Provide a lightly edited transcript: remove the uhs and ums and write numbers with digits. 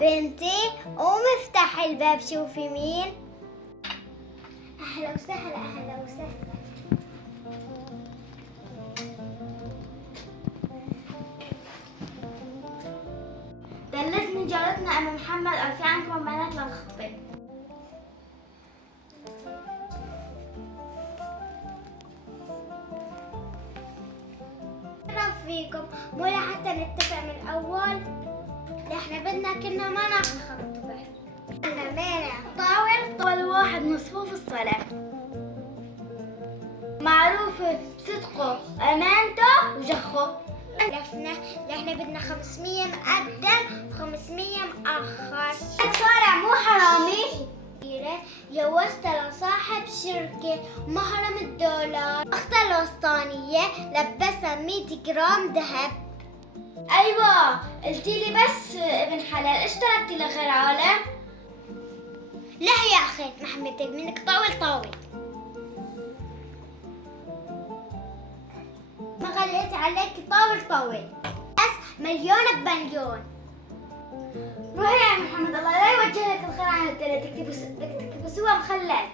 بنتي قومي افتحي الباب شوفي مين. اهلا وسهلا اهلا وسهلا. دلتني جارتنا ام محمد قال في عندكم بنات للخطبه. فيكم مو لحتى نتفق من الاول. احنا بدنا كنا ما ناخذ خطبه. عندنا مانع طاول واحد مصفوف الصلاة، معروف صدقه امانته وجخه. احنا بدنا 500 مقدم و500 مأخر. صارع مو حرامي. جوزت لصاحب شركة مهرم الدولار. أختها الوسطانية لبسها 100 جرام ذهب. أيوة قلتي لي بس ابن حلال، إيش تركتي لغير عالم؟ لا يا أخي محمد منك طاول. ما غليت عليك طاول بس مليون بمليون. روحي يا محمد الله لا يوجه لك الخير على الدنيا، بدك تكتبي سوا مخلل.